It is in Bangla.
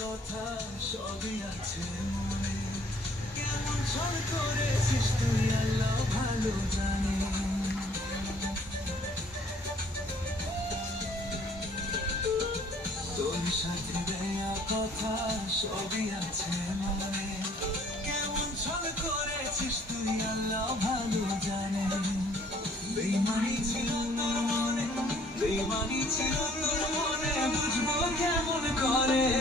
কথা সবই আছে মনে, কেমন ছল করেছিস তুই আল্লাহ ভালো জানে। তোর সাথে দেয়া কথা সবই আছে মনে, কেমন ছল করেছিস তুই আল্লাহ ভালো জানে। বেইমানি ছিল তোর মনে, বেইমানি ছিল তোর মনে, বুঝবো কেমন করে।